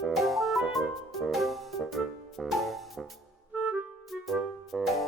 Thank you.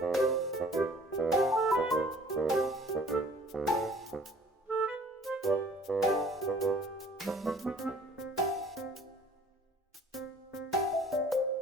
thank you